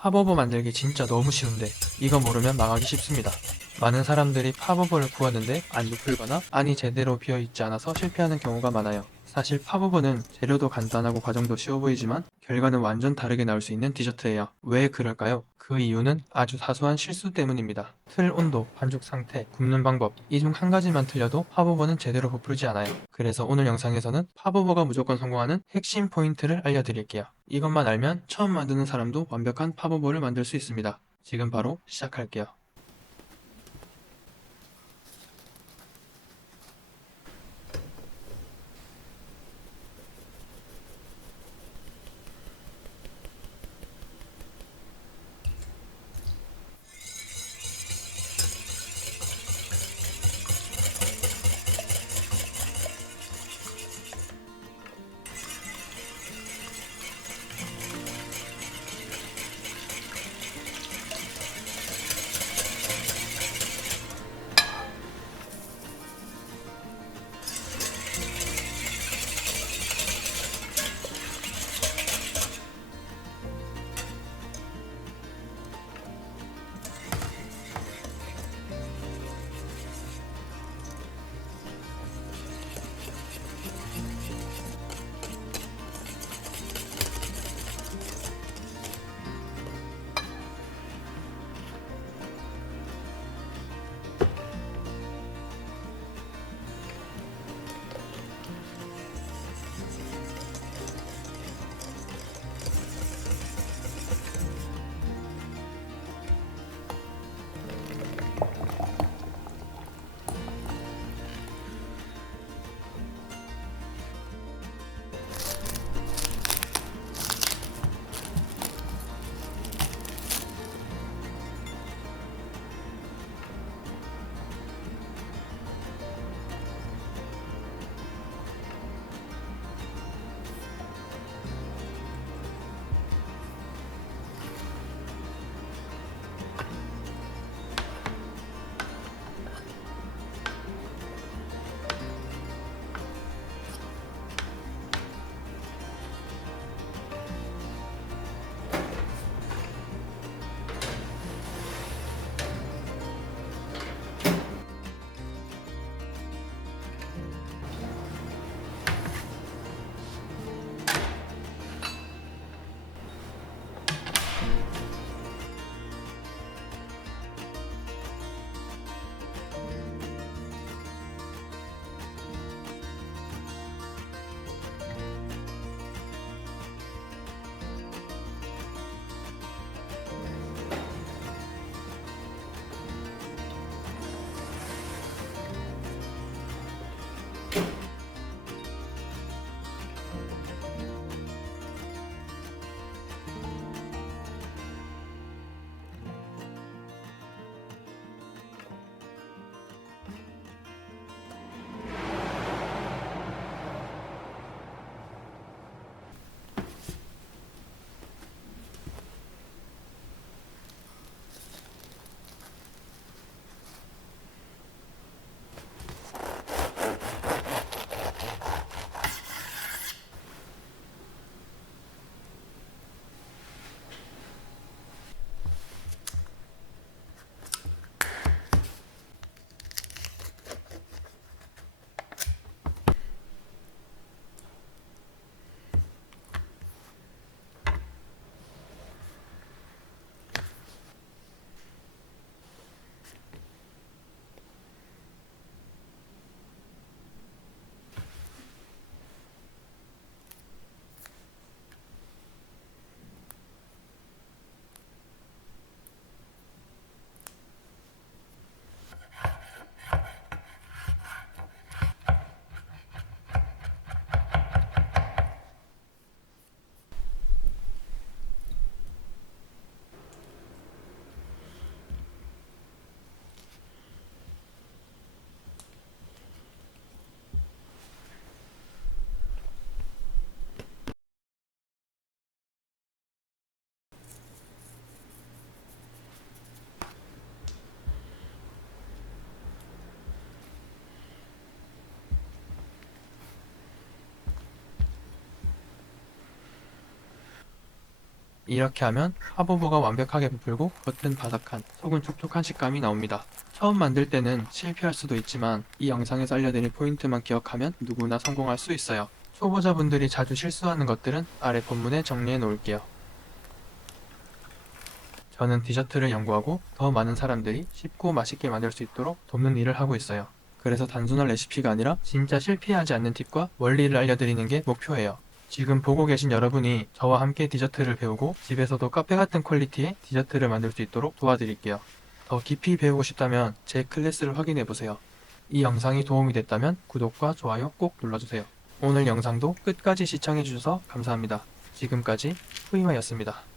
팝오버 만들기 진짜 너무 쉬운데 이거 모르면 망하기 쉽습니다. 많은 사람들이 팝오버를 구하는데 안 부풀거나 안이 제대로 비어있지 않아서 실패하는 경우가 많아요. 사실 팝오버는 재료도 간단하고 과정도 쉬워 보이지만 결과는 완전 다르게 나올 수 있는 디저트예요. 왜 그럴까요? 그 이유는 아주 사소한 실수 때문입니다. 틀 온도, 반죽 상태, 굽는 방법 이 중 한 가지만 틀려도 팝오버는 제대로 부풀지 않아요. 그래서 오늘 영상에서는 팝오버가 무조건 성공하는 핵심 포인트를 알려드릴게요. 이것만 알면 처음 만드는 사람도 완벽한 팝오버를 만들 수 있습니다. 지금 바로 시작할게요. 이렇게 하면 파버버가 완벽하게 부풀고 겉은 바삭한, 속은 촉촉한 식감이 나옵니다. 처음 만들 때는 실패할 수도 있지만 이 영상에서 알려드린 포인트만 기억하면 누구나 성공할 수 있어요. 초보자분들이 자주 실수하는 것들은 아래 본문에 정리해 놓을게요. 저는 디저트를 연구하고 더 많은 사람들이 쉽고 맛있게 만들 수 있도록 돕는 일을 하고 있어요. 그래서 단순한 레시피가 아니라 진짜 실패하지 않는 팁과 원리를 알려드리는 게 목표예요. 지금 보고 계신 여러분이 저와 함께 디저트를 배우고 집에서도 카페 같은 퀄리티의 디저트를 만들 수 있도록 도와드릴게요. 더 깊이 배우고 싶다면 제 클래스를 확인해보세요. 이 영상이 도움이 됐다면 구독과 좋아요 꼭 눌러주세요. 오늘 영상도 끝까지 시청해주셔서 감사합니다. 지금까지 후이마였습니다.